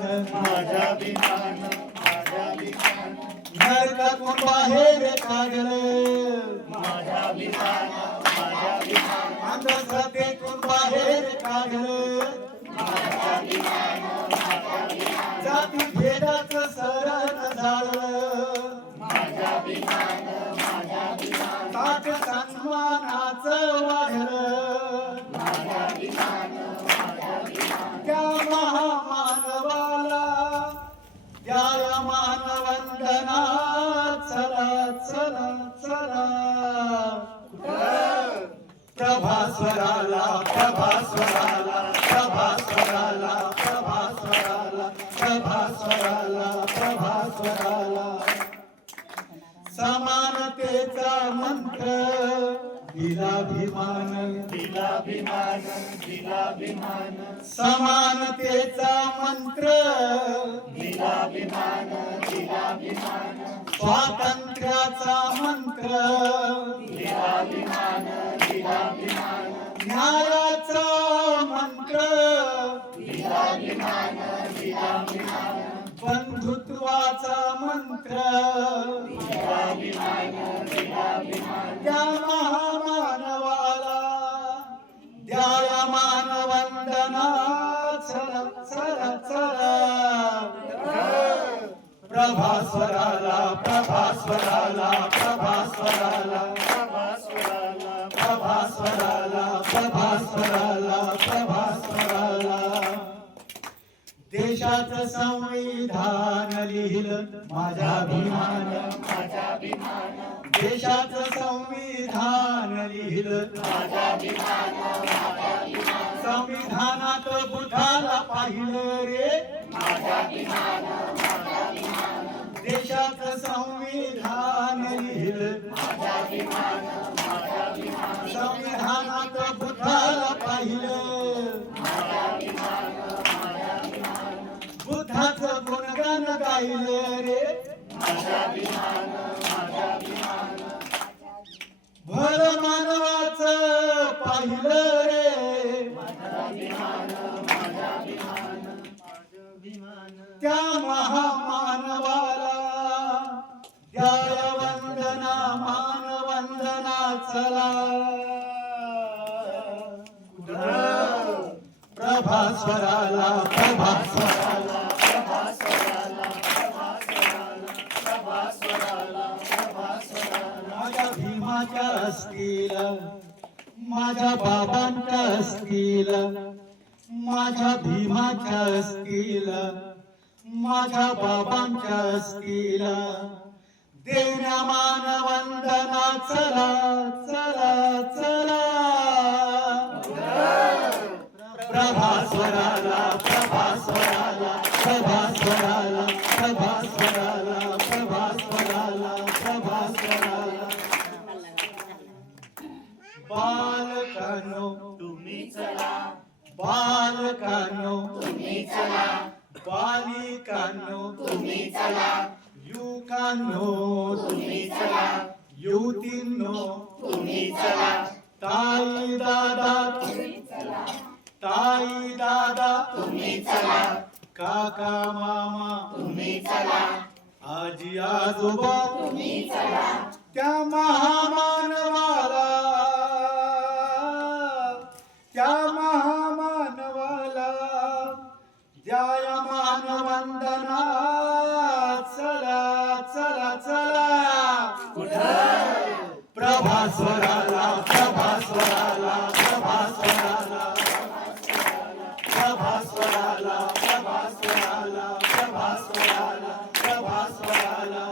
माझ्याभिमान नरकातून बाहेर काढलं माझ्याभिमान अंधश्रद्धेतून बाहेर काढलं जाती भेदाचं सरण झालं ताट सन्मानाचं वाढलं त्या महामानवाला या मानवंदना चला चला चला प्रभास्वराला प्रभास्वराला प्रभास्वराला प्रभास्वराला प्रभास्वराला प्रभास्वराला समानतेचा मंत्र दिलाभिमान दिलाभिमान दिलाभिमान समानतेचा मंत्र दिलाभिमान दिलाभिमान स्वातंत्र्याचा मंत्र दिलाभिमान दिलाभिमान न्यायाचा मंत्र दिलाभिमान दिलाभिमान बंधुत्वाचा मंत्र दिलाभिमान दिलाभिमान त्या महामानवाला द्या मानवंदना चला चला चला प्रभास्वराला प्रभास्वराला प्रभास्वराला प्रभास्वराला प्रभास्वराला प्रभास्वराला प्रभास्वराला देशाचं संविधान लिहिलं माझ्याभिमान माझ्याभिमान देशाचं संविधान लिहिलं माझ्याभिमान माझ्याभिमान संविधानात बुद्धाला पाहिलं रे माझ्याभिमान माझ्याभिमान देशाचं संविधान लिहिलं माझ्याभिमान माझ्याभिमान संविधानात बुद्धाला पाहिलं माझ्याभिमान बुद्धाचं गुणगान गायलं रे माझ्याभिमान माझ्याभिमान भर मानवाचं पाहिलं रे माझ्याभिमान माझ्याभिमान त्या महामानवाला द्या वंदना मानवंदना चला प्रभास्वराला प्रभास्वराला माझ्या भीमाच्या असतील माझ्या बाबांच्या असतील माझ्या भीमाच्या असतील माझ्या बाबांच्या असतील देण्या मानवंदना चला चला चला प्रभास्वराला प्रभास्वराला प्रभास्वराला प्रभास्वराला प्रभास्वराला प्रभास्वराला बालकांनो तुम्ही चला बालकांनो तुम्ही चला बालिकांनो तुम्ही चला युवकांनो तुम्ही चला युवतींनो तुम्ही चला ताई दादा तुम्ही चला ताई दादा तुम्ही चला काका मामा तुम्ही चला आजी आजोबा तुम्ही चला त्या महामानवाला त्या महामानवाला द्या मानवंदना चला चला चला प्रभास्वराला प्रभास्वराला प्रभास्वराला प्रभास्वराला प्रभास्वराला प्रभास्वराला प्रभास्वराला